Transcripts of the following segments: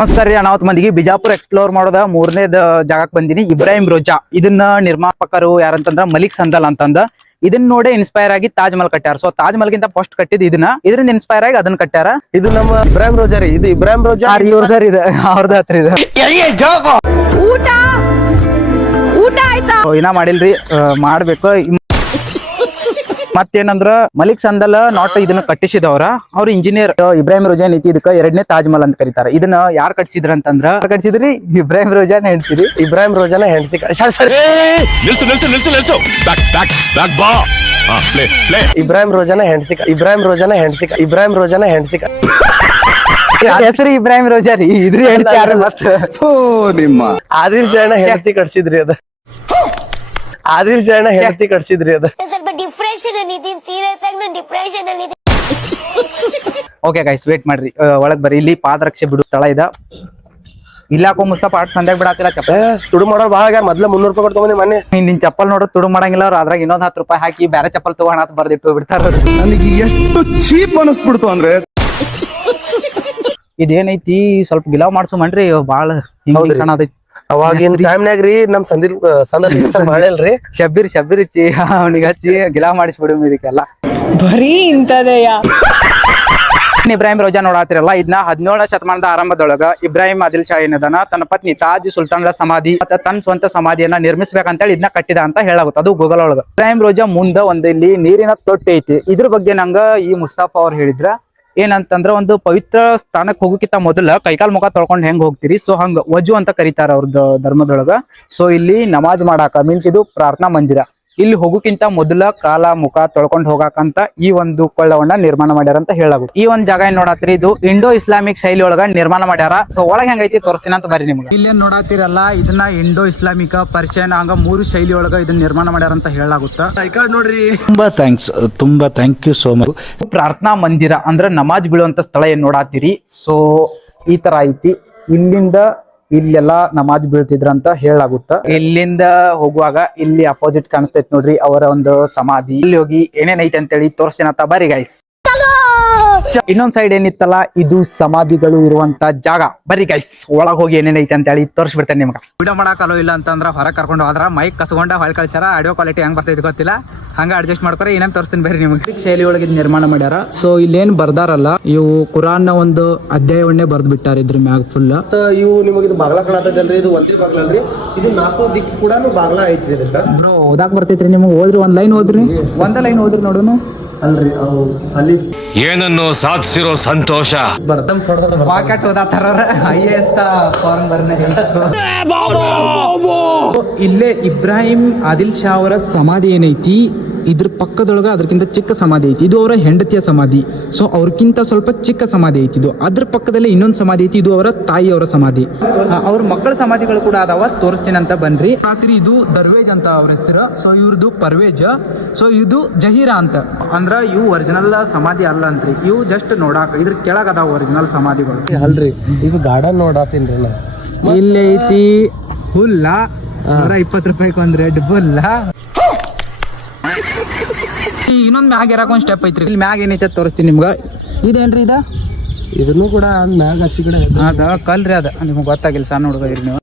ನಮಸ್ಕಾರ ರೀ. ಅನಾವತ್ ಮಂದಿಗೆ ಬಿಜಾಪುರ ಎಕ್ಸ್ಪ್ಲೋರ್ ಮಾಡೋದ ಮೂರನೇದ ಜಾಗಕ್ಕೆ ಬಂದಿನಿ. ಇಬ್ರಾಹಿಂ ರೋಜಾ ಇದನ್ನ ನಿರ್ಮಾಪಕರು ಯಾರಂತಂದ್ರ ಮಲಿಕ್ ಸಂದಲ್ ಅಂತಂದ. ಇದನ್ನ ನೋಡಿ ಇನ್ಸ್ಪೈರ್ ಆಗಿ ತಾಜ್ ಮಹಲ್ ಕಟ್ಟಾರ. ಸೊ ತಾಜ್ ಮಹಲ್ ಗಿಂತ ಫಸ್ಟ್ ಕಟ್ಟಿದ್ ಇದರಿಂದ ಇನ್ಸ್ಪೈರ್ ಆಗಿ ಅದನ್ನ ಕಟ್ಟಾರ. ಇದು ನಮ್ಮ ಇಬ್ರಾಹಿಂ ರೋಜಾ ರೀ. ಇದು ಇಬ್ರಾಹಿಂ ರೋಜಾ ಇವ್ರದಾರ ಇದೆ, ಅವ್ರದ ಹತ್ರ ಇದೆ. ಊಟ ಆಯ್ತಾ? ಇನ್ನ ಮಾಡಿಲ್ರಿ, ಮಾಡ್ಬೇಕು. ಮತ್ತೇನಂದ್ರ ಮಲಿಕ್ ಸಂದಲ್ ನಾಟ್ ಇದನ್ನ ಕಟ್ಟಿಸಿದವ್ರ ಅವ್ರ ಇಂಜಿನಿಯರ್ ಇಬ್ರಾಹಿಂ ರೋಜಾ ನೀತಿ. ಇದಕ್ಕ ಎರಡನೇ ತಾಜ್ ಮಹಲ್ ಅಂತ ಕರೀತಾರ. ಇದನ್ನ ಯಾರು ಕಟ್ಸಿದ್ರ ಅಂತಂದ್ರ ಕಟ್ಸಿದ್ರಿ ಇಬ್ರಾಹಿಂ ರೋಜಾನ ಹೇಳ್ತೀರಿ. ಇಬ್ರಾಹಿಂ ರೋಜಾನ ಹೆಂಡತಿ ಇಬ್ರಾಹಿಂ ರೋಜಾನ ಹೆಂಡತಿ ಹೆಸರು ಇಬ್ರಾಹಿಂ ರೋಜಾ ರೀ. ಇದ್ರಿ ಹೇಳ್ತಾರ ನಿಮ್ಮ ಆದಿಲ್ ಶರಣ ಹೆಂಡತಿ ಕಟ್ಸಿದ್ರಿ ಅದ. ಆದಿಲ್ ಶರಣ ಹೆಂಡತಿ ಕಟ್ಸಿದ್ರಿ ಅದ. ಸ್ವಲ್ಪ ಡಿಪ್ರೆಷನ್ ಅಲ್ಲಿ ಇದೀನಿ, ಸೀರಿಯಸ್ ಆಗಿ ನಾನು ಡಿಪ್ರೆಷನ್ ಅಲ್ಲಿ ಇದೀನಿ. ಓಕೆ ಗೈಸ್, ವೇಟ್ ಮಾಡ್ರಿ, ಒಳಗ್ ಬರ್ರಿ. ಇಲ್ಲಿ ಪಾದರಕ್ಷೆ ಬಿಡು ಸ್ಥಳ ಇದ. ಇಲ್ಲಾಕೋ ಮುಸ್ತಫ ಆಟ ಸಂಧ್ಯಾಗ ಬಿಡಾತಿಲ್ಲ. ಚಪ್ಪಲ್ ತುಡು ಮಾಡೋರು ಬಾಳ ಮೊದ್ಲ 300 ರೂಪಾಯಿ ಕೊಟ್ಟು ತಗೊಂಡಿ ಮೊನ್ನೆ. ನಿನ್ ಚಪ್ಪಲ್ ನೋಡ್ರ ತುಡು ಮಾಡಂಗಿಲ್ಲ ಅವ್ರು. ಅದ್ರಾಗ ಇನ್ನೊಂದ್ 10 ರೂಪಾಯಿ ಹಾಕಿ ಬೇರೆ ಚಪ್ಪಲ್ ತಗೋಣ ಅಂತ ಬರ್ದಿಟ್ಟು ಬಿಡ್ತಾರ. ನನಗೆ ಎಷ್ಟು ಚೀಪ್ ಅನಿಸ್ಬಿಡ್ತು ಅಂದ್ರೆ ಇದೇನೈತಿ ಸ್ವಲ್ಪ ಗಿಲಾವ್ ಮಾಡ್ಸು ಮನ್ರಿ. ಬಾಳ ಕಾಣತೈತಿ. ಅವಾಗಿನ ಟೈಮ್ನಾಗ ರೀ ನಮ್ ಸಂದರ್ಭ ಹೆಸರು ಮಾಡಲ್ರಿ. ಶಬ್ಬೀರ್ ಹಚ್ಚಿ ಅವನಿಗೆ ಹಚ್ಚಿ ಗಿಲಾವ್ ಮಾಡಿಸ್ಬಿಡು ಇದಕ್ಕೆಲ್ಲ. ಬರೀ ಇಂತದೆಯಾ? ಇಬ್ರಾಹಿಂ ರೋಜಾ ನೋಡಾತಿರಲ್ಲ, ಇದನ್ನ 17ನೇ ಶತಮಾನದ ಆರಂಭದೊಳಗ ಇಬ್ರಾಹಿಂ ಆದಿಲ್ ಶಾ ಏನದನ ತನ್ನ ಪತ್ನಿ ತಾಜ್ ಸುಲ್ತಾನ್ల ಸಮಾಧಿ ಮತ್ತೆ ತನ್ನ ಸ್ವಂತ ಸಮಾಧಿಯನ್ನ ನಿರ್ಮಿಸಬೇಕಂತೇಳಿ ಇದನ್ನ ಕಟ್ಟಿದ ಅಂತ ಹೇಳಾಗುತ್ತೆ. ಅದು ಗೂಗಲ್ ಒಳಗ. ಇಬ್ರಾಹಿಂ ರೋಜಾ ಮುಂದ ಒಂದ್ ಇಲ್ಲಿ ನೀರಿನ ತೊಟ್ಟಿ ಐತಿ. ಇದ್ರ ಬಗ್ಗೆ ನಂಗ ಈ ಮುಸ್ತಫಾ ಅವ್ರು ಹೇಳಿದ್ರ ಏನಂತಂದ್ರ ಒಂದು ಪವಿತ್ರ ಸ್ಥಾನಕ್ ಹೋಗಕ್ಕಿಂತ ಮೊದಲ ಕೈಕಾಲ್ ಮುಖ ತೊಳ್ಕೊಂಡ್ ಹೆಂಗ್ ಹೋಗ್ತೀರಿ, ಸೊ ಹಂಗ ವಜು ಅಂತ ಕರೀತಾರ ಅವ್ರದ್ದು ಧರ್ಮದೊಳಗ. ಸೊ ಇಲ್ಲಿ ನಮಾಜ್ ಮಾಡಾಕ ಮೀನ್ಸ್ ಇದು ಪ್ರಾರ್ಥನಾ ಮಂದಿರ. ಇಲ್ಲಿ ಹೋಗಕ್ಕಿಂತ ಮೊದಲ ಕಾಲ ಮುಖ ತೊಳ್ಕೊಂಡ್ ಹೋಗಾಕಂತ ಈ ಒಂದು ಕೊಳ್ಳವನ್ನ ನಿರ್ಮಾಣ ಮಾಡ್ಯಾರ ಅಂತ ಹೇಳಾಗುತ್ತೆ. ಈ ಒಂದ್ ಜಾಗ ಏನ್ ನೋಡಾತ್ರಿ, ಇದು ಇಂಡೋ ಇಸ್ಲಾಮಿಕ್ ಶೈಲಿ ಒಳಗ ನಿರ್ಮಾಣ ಮಾಡ್ಯಾರ. ಸೊ ಒಳಗ್ ಹೆಂಗೈತಿ ತೋರಿಸ್ತೀನಿ ಅಂತ ಬರ್ರಿ ನಿಮ್ಗೆ. ಇಲ್ಲೇನ್ ನೋಡಾತಿರಲ್ಲ, ಇದನ್ನ ಇಂಡೋ ಇಸ್ಲಾಮಿಕ ಪರ್ಷಿಯನ್ ಹಂಗ 3 ಶೈಲಿ ಒಳಗ ಇದನ್ನ ನಿರ್ಮಾಣ ಮಾಡ್ಯಾರ ಅಂತ ಹೇಳಾಗುತ್ತ. ನೋಡ್ರಿ, ತುಂಬಾ ಥ್ಯಾಂಕ್ ಯು ಸೋ ಮಚ್. ಪ್ರಾರ್ಥನಾ ಮಂದಿರ ಅಂದ್ರ ನಮಾಜ್ ಬೀಳುವಂತ ಸ್ಥಳ ಏನ್ ನೋಡಾತಿರಿ. ಸೊ ಈ ತರ ಐತಿ. ಇಲ್ಲಿಂದ ಇಲ್ಲೆಲ್ಲಾ ನಮಾಜ್ ಬೀಳ್ತಿದ್ರ ಅಂತ ಹೇಳಾಗುತ್ತ. ಇಲ್ಲಿಂದ ಹೋಗುವಾಗ ಇಲ್ಲಿ ಅಪೋಸಿಟ್ ಕಾಣಿಸ್ತೈತಿ ನೋಡ್ರಿ ಅವರ ಒಂದು ಸಮಾಧಿ. ಇಲ್ಲಿ ಹೋಗಿ ಏನೇನ್ ಐತಿ ಅಂತೇಳಿ ತೋರಿಸ್ತೀನಿ ಅಂತ ಬರ್ರಿ ಗೈಸ್. ಇನ್ನೊಂದ್ ಸೈಡ್ ಏನಿತ್ತಲ್ಲ, ಇದು ಸಮಾಧಿಗಳು ಇರುವಂತ ಜಾಗ. ಬರ್ರಿ ಗೈಸ್, ಒಳಗ್ ಹೋಗಿ ಏನೇನ್ ಐತಿ ಅಂತ ಹೇಳಿ ತೋರಿಸ್ಬಿಡ್ತೇನೆ ನಿಮ್ಗೆ. ವಿಡಿಯೋ ಮಾಡಾಕಲ್ಲೋ ಇಲ್ಲ ಅಂತಂದ್ರ ಹೊರಗೆ ಕರ್ಕೊಂಡು ಹೋದ್ರ ಮೈಕ್ ಕಸ್ಕೊಂಡ ಹೊಳ್ ಕಳ್ಸ್ಯಾರ. ಆಡಿಯೋ ಕ್ವಾಲಿಟಿ ಹೆಂಗ್ ಬರ್ತೈತಿ ಗೊತ್ತಿಲ್ಲ, ಹಂಗ ಅಡ್ಜಸ್ಟ್ ಮಾಡ್ಕೊರಿ. ಏನೇನ್ ತೋರಿಸ್ತೀನಿ ಬರ್ರಿ ನಿಮ್ಗೆ. ಶೈಲಿ ಒಳಗೆ ನಿರ್ಮಾಣ ಮಾಡ್ಯಾರ. ಸೊ ಇಲ್ಲೇನ್ ಬರ್ದಾರಲ್ಲ, ಇವು ಕುರಾನ್ ನ ಒಂದು ಅಧ್ಯಾಯವನ್ನೇ ಬರ್ದ್ ಬಿಟ್ಟಾರ ಇದ್ರ ಮ್ಯಾಗ ಫುಲ್. ಇವು ನಿಮಗೆ ಇದು ಬಾಗ್ಲ ಕಾಣತೈತಲ್ರಿ, ಇದು ಒಂದೇ ಬಾಗ್ಲ ಅಲ್ರಿ. ಇದು 4 ದಿಕ್ಕು ಕೂಡ ಬಾಗ್ಲ ಐತ್ರಿ ಇದಕ್ಕ. ಬ್ರೋ ಓದಾಕ್ ಬರ್ತೈತ್ರಿ ನಿಮ್ಗೆ? ಓದ್ರಿ, ಒಂದ್ ಲೈನ್ ಓದ್ರಿ, ಒಂದ ಲೈನ್ ಓದ್ರಿ ನೋಡುನು. ಅಲ್ರಿ ಅಲ್ಲಿ ಏನನ್ನು ಸಾಧಿಸಿರೋ ಸಂತೋಷ ವಾಕೆಟ್ ಓದಾತಾರ. IAS form ಬರ್ನ. ಇಲ್ಲೇ ಇಬ್ರಾಹಿಂ ಆದಿಲ್ ಶಾ ಅವರ ಸಮಾಧಿ ಏನೈತಿ, ಇದ್ರ ಪಕ್ಕದೊಳಗ ಅದಕ್ಕಿಂತ ಚಿಕ್ಕ ಸಮಾಧಿ ಐತಿ. ಇದು ಅವರ ಹೆಂಡತಿಯ ಸಮಾಧಿ. ಸೊ ಅವ್ರಕ್ಕಿಂತ ಸ್ವಲ್ಪ ಚಿಕ್ಕ ಸಮಾಧಿ ಐತಿ ಇದು. ಅದ್ರ ಪಕ್ಕದಲ್ಲಿ ಇನ್ನೊಂದು ಸಮಾಧಿ ಐತಿ, ಇದು ಅವರ ತಾಯಿಯವರ ಸಮಾಧಿ. ಅವ್ರ ಮಕ್ಕಳ ಸಮಾಧಿಗಳು ಕೂಡ ಅದಾವ, ತೋರಿಸ್ತೀನಿ ಅಂತ ಬನ್ರಿ. ರಾತ್ರಿ ಇದು ದರ್ವೇಜ್ ಅಂತ ಅವ್ರ ಹೆಸರು. ಸೊ ಇವ್ರದ್ದು ಪರ್ವೇಜ್. ಸೊ ಇದು ಜಹೀರಾ ಅಂತ. ಅಂದ್ರ ಇವು ಒರಿಜಿನಲ್ ಸಮಾಧಿ ಅಲ್ಲ ಅಂತ್ರಿ, ಇವು ಜಸ್ಟ್ ನೋಡಾಕ. ಇದ್ರ ಕೆಳಗ ಅದಾವ ಒರಿಜಿನಲ್ ಸಮಾಧಿಗಳು. ಅಲ್ರಿ, ಈಗ ಗಾರ್ಡನ್ ನೋಡಾತೀನ್ರಿ ನಾ. ಇಲ್ಲಿ ಐತಿ ಹುಲ್ಲ, 120 ರೂಪಾಯಿಗೆ ಒಂದ್ ರೆಡ್ ಬುಲ್ಲ. ಇನ್ನೊಂದ್ ಮ್ಯಾಗ ಇರಾಕ ಒಂದ್ ಸ್ಟೆಪ್ ಐತ್ರಿ. ಇಲ್ಲಿ ಮ್ಯಾಗ ಏನೈತೆ ತೋರಿಸ್ತೀನಿ ನಿಮ್ಗ. ಇದೇನ್ರಿ ಇದ? ಇದನ್ನು ಕೂಡ ಮ್ಯಾಗ ಹಚ್ಚಿ ಕಡೆ ಅದ ಕಲ್ರಿ. ಅದ ನಿಮ್ಗೆ ಗೊತ್ತಾಗಿಲ್ಲ, ಸಣ್ಣ ಹುಡುಗ ಇರಿ ನೀವು.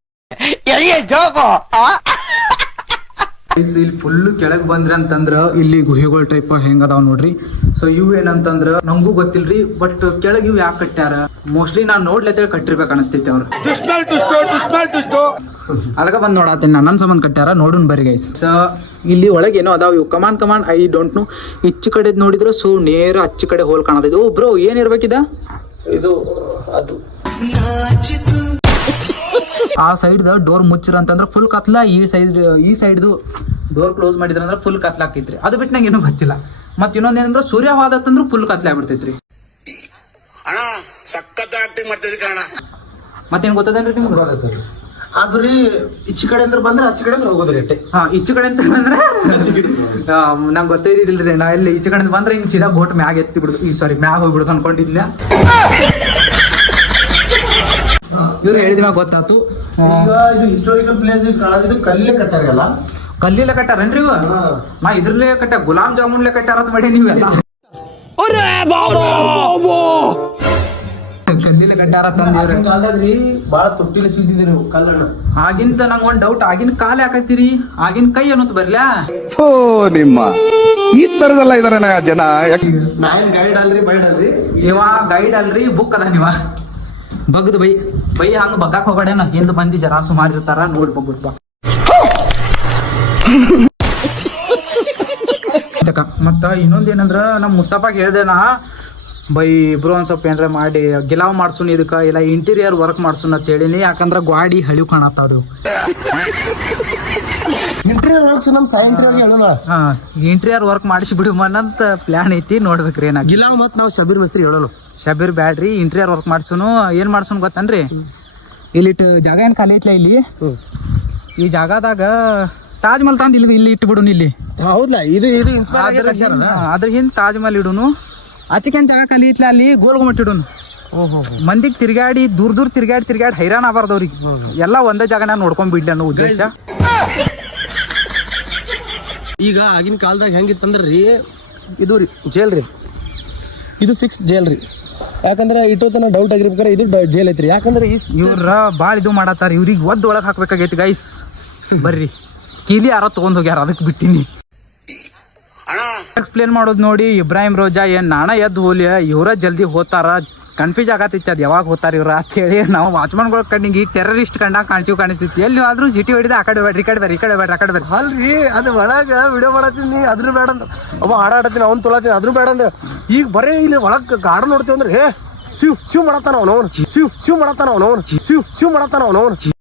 ಇಲ್ಲಿ ಫುಲ್ ಕೆಳಗ್ ಬಂದ್ರಿ ಅಂತಂದ್ರ ಇಲ್ಲಿ ಗುಹೆಗಳ ಟೈಪ್ ಹೆಂಗ್ ಅದಾವ್ ನೋಡ್ರಿ. ಸೊ ಇವ್ ಏನಂತಂದ್ರ ನಮಗೂ ಗೊತ್ತಿಲ್ರಿ, ಬಟ್ ಕೆಳಗ್ ಇವ್ ಯಾಕೆ ಕಟ್ಟ್ಯಾರ ಮೋಸ್ಟ್ಲಿ ನಾವ್ ನೋಡ್ಲತ್ತೇಳಿ ಕಟ್ಟಿರ್ಬೇಕು ಅನಸ್ತೈತಿ ಅವ್ರು. ಅದಕ್ಕ ಬಂದ್ ನೋಡಾತೀನಿ, ನನ್ನ ಸಂಬಂಧ ಕಟ್ಟ್ಯಾರ. ನೋಡುನ್ ಬರ್ರಿ ಗೈಸ್. ಸೊ ಇಲ್ಲಿ ಒಳಗೆ ಏನೋ ಅದಾವ ಇವ್. Come on I don't know. ಇಚ್ಚ ಕಡೆ ನೋಡಿದ್ರ ಸೊ ನೇರ ಅಚ್ಚ ಕಡೆ ಹೋಲ್ ಕಾಣತೈತಿ. ಓ ಬ್ರೋ, ಏನ್ ಇರ್ಬೇಕಿದ? ಇದು ಅದು ಆ ಸೈಡ್ ಡೋರ್ ಮುಚ್ಚಿರ ಅಂತಂದ್ರ ಫುಲ್ ಕತ್ಲ. ಈ ಸೈಡ್ದು ಡೋರ್ ಕ್ಲೋಸ್ ಮಾಡಿದ್ರ ಅಂದ್ರ ಫುಲ್ ಕತ್ಲ ಆಕೈತ್ರಿ. ಅದು ಬಿಟ್ಟು ನಂಗೆ ಏನೂ ಗೊತ್ತಿಲ್ಲ. ಮತ್ ಇನ್ನೊಂದ್ ಏನಂದ್ರ ಸೂರ್ಯ ಹೋದತ್ತಂದ್ರ ಫುಲ್ ಕತ್ಲೆ ಆಗ್ಬಿಡ್ತೈತ್ರಿ. ಮತ್ತೇನ್ ಗೊತ್ತದೇನ್ರಿ ನಿಮ್ಗೆ? ಆದ್ರಿ ಈಚೆ ಕಡೆ ಅಂದ್ರೆ ಬಂದ್ರೆ ಆಚೆ ಕಡೆ ಹೋಗೋದ್ರಿ ಅಟ್ಟೆ. ಈಚೆ ಕಡೆ ಅಂತ ಬಂದ್ರ ನಂಗೆ ಗೊತ್ತಿದ್ದಿಲ್ರಿ. ನಾ ಇಲ್ಲಿ ಈಚೆ ಕಡೆ ಬಂದ್ರೆ ಹಿಂಗ್ ಸೀದಾ ಬೋಟ್ ಮ್ಯಾಗ ಎತ್ತಿ ಬಿಡುದು. ಸಾರಿ, ಮ್ಯಾಗ ಹೋಗ್ಬಿಡುದು ಅನ್ಕೊಂಡಿದ್ಲ. ಇವ್ರು ಹೇಳಿದ ಮ್ಯಾಗ ಗೊತ್ತಾತು. ಇದು ಹಿಸ್ಟೋರಿಕಲ್ ಪ್ಲೇಸ್ ಕಾಣೋದು ಕಲ್ಲೇ ಕಟ್ಟಾರಲ್ಲ. ಕಲ್ಲಿಲೆ ಕಟ್ಟಾರನ್ರಿ ಇವ? ನಾ ಇದ್ರಲ್ಲೇ ಕಟ್ಟ ಗುಲಾಬ್ ಜಾಮೂನ್ಲೆ ಕಟ್ಟಾರ ಅಂತ ಮಾಡಿ ನೀವೆಲ್ಲ. ಕಲ್ಲಿನ ಗಡ್ಡಾರ ತಂದಿವ್ರಿ ಕಾಲದಾಗ ರೀ ಬಾಳ ತೊಟ್ಟಿಲಿ ಸಿದ್ದಿದ್ರಿ ಕಲ್ಲಣ್ಣ. ಆಗಿಂದ ನಂಗೆ ಒಂದ್ ಡೌಟ್, ಆಗಿನ ಕಾಲ ಯಾಕತ್ತೀರಿ, ಆಗಿನ ಕೈ ಅನ್ನೋದು ಬರ್ಲಾ? ಥೋ ನಿಮ್ಮ ಈ ತರದೆಲ್ಲ ಇದಾರೆ ಜನ. ನಾನ್ ಗೈಡ್ ಅಲ್ರಿ ಬೈಡ್ ಅಲ್ರಿ. ಇವ ಗೈಡ್ ಅಲ್ರಿ, ಬುಕ್ ಅದ ನೀವ ಬಗ್ದು ಬೈ ಹಂಗ ಬಗ್ಗಾಕ್ ಹೋಗಬೇಡೇನ. ಹಿಂದ್ ಮಂದಿ ಜರ ಸುಮಾರು ಇರ್ತಾರ, ನೋಡಿ ಬಗ್ಗುದ್ ಬಾ. ಮತ್ತ ಇನ್ನೊಂದೇನಂದ್ರ ನಮ್ ಮುಸ್ತಫಾಗ್ ಹೇಳ್ದೇನಾ, ಬೈ ಇಬ್ರು ಒಂದ್ ಸ್ವಲ್ಪ ಏನ್ರ ಮಾಡಿ ಗಿಲಾವ್ ಮಾಡ್ಸುನ್ ಇದಕ್ಕ, ಇಲ್ಲ ಇಂಟೀರಿಯರ್ ವರ್ಕ್ ಮಾಡ್ಸುನ್ ಅಂತ ಹೇಳಿನಿ. ಯಾಕಂದ್ರ ಗ್ವಾಡಿ ಹಳಿವ್ ಕಾಣತ್ತಾವ್ರಿ. ಇಂಟೀರಿಯರ್ ವರ್ಕ್ಸ್ ನಮ್ ಇಂಟೀರಿಯರ್ ಹೇಳೋಣ. ಇಂಟೀರಿಯರ್ ವರ್ಕ್ ಮಾಡಿಸಿ ಬಿಡು ಮನ್ನಂತ ಪ್ಲಾನ್ ಐತಿ, ನೋಡ್ಬೇಕ್ರಿ ಏನಾಗ. ಗಿಲಾವ್ ಮತ್ ನಾವ್ ಶಬೀರ್ ಮಿಸ್ತ್ರಿ ಹೇಳೋಣ. ಶಬೀರ್ ಬ್ಯಾಡ್ರಿ, ಇಂಟೀರಿಯರ್ ವರ್ಕ್ ಮಾಡ್ಸುನು. ಏನ್ ಮಾಡ್ಸುನ್ ಗೊತ್ತನ್ರಿ, ಇಲ್ಲಿಟ್ಟು ಜಾಗ ಏನ್ ಖಾಲಿ ಐತ್ಲ, ಇಲ್ಲಿ ಈ ಜಾಗದಾಗ ತಾಜ್ ಮಹಲ್ ತಂದ್ ಇಲ್ಲಿ ಇಟ್ಟು ಬಿಡುನು. ಇಲ್ಲಿ ಹೌದಾ, ಇದು ಇನ್ಸ್ಪೈರ್ ಅದ್ರ ಹಿಂದ್ ತಾಜ್ ಮಹಲ್ ಇಡುನು. ಆಚೆಕೇನ್ ಜಾಗ ಖಾಲಿ ಐತ್ಲ, ಅಲ್ಲಿ ಗೋಲ್ ಗುಮ್ಮಟ್ ಇಡುನು. ಮಂದಿಗ್ ತಿರ್ಗಾಡಿ ದೂರ ತಿರ್ಗಾಡಿ ಹೈರಾಣ ಆಗ್ಬಾರ್ದವ್ರಿಗೆ. ಎಲ್ಲ ಒಂದೇ ಜಾಗನ ನೋಡ್ಕೊಂಡ್ ಬಿಡ್ಲಿ ಅನ್ನೋ ಉದ್ದೇಶ. ಈಗ ಆಗಿನ ಕಾಲದಾಗ ಹೆಂಗಿತ್ತಂದ್ರಿ, ಇದು ರೀ ಜೇಲ್ ರೀ, ಇದು ಫಿಕ್ಸ್ ಜೇಲ್ ರೀ. ಯಾಕಂದ್ರೆ ಇಟ್ಟೋತನ ಡೌಟ್ ಆಗಿರ್ಬೇಕಾರೆ ಇದು ಜೇಲ್ ಐತ್ರಿ. ಯಾಕಂದ್ರೆ ಇವ್ರ ಬಾಳ್ ಇದು ಮಾಡತ್ತಾರ, ಇವ್ರಿಗೆ ಒದ್ದು ಒಳಗ್ ಹಾಕ್ಬೇಕಾಗೈತಿ ಗೈಸ್. ಬರ್ರಿ, ಕೀಲಿ ಯಾರೋ ತಗೊಂಡ್ ಹೋಗ್ಯಾರ, ಅದಕ್ಕೆ ಬಿಟ್ಟಿನಿ. ಎಕ್ಸ್ಪ್ಲೇನ್ ಮಾಡೋದು ನೋಡಿ. ಇಬ್ರಾಹಿಂ ರೋಜಾ ಏನ್ ನಾಣ ಎದ್ದು ಹೋಲಿ, ಇವ್ರ ಜಲ್ದಿ ಹೋತಾರ. ಕನ್ಫ್ಯೂಸ್ ಆಗತ್ತೈತಿ ಅದ್ ಯಾವಾಗ ಹೋತಾರ ಇವ್ರ ಅಂತ ಹೇಳಿ. ನಾವು ವಾಚ್ಮನ್ಗಳ ಕಣ್ಣಿಗೆ ಈ ಟೆರರಿಸ್ಟ್ ಕಂಡಾಗ ಕಾಣಿಸ್ತಿತ್ತು. ಎಲ್ಲಿ ಆದ್ರೂ ಸಿಟಿ ಹೊಡಿದ ಆ ಕಡೆ ಬೇಡ್ರಿ, ಈ ಕಡೆ ಬರ್ರಿ, ಈ ಕಡೆ ಬೇಡ್ರಿ, ಆ ಕಡೆ ಬರ್ರಿ. ಅಲ್ರಿ ಅದು ಒಳಗ ವಿಡಿಯೋ ಮಾಡತ್ತೀನಿ, ಅದ್ರ ಬೇಡ ಅಂದ್ರ ಅವ ಹಾಡಾಡತ್ತೀನಿ, ಅವ್ನು ತೊಳತೀನಿ, ಅದ್ರ ಬೇಡ ಅಂದ್ರ. ಈಗ ಬರೀ ಇಲ್ಲಿ ಒಳಗ್ ಗಾರ್ಡನ್ ನೋಡ್ತೀವಿ ಅಂದ್ರೆ ಶಿವ್ ಮಾಡತ್ತಾನ ಅವನವ್ನು, ಶಿವ್ ಮಾಡತ್ತಾನ ಅವನವ್ನು, ಶಿವ್ ಮಾಡತ್ತಾನ ಅವನವ್ನು.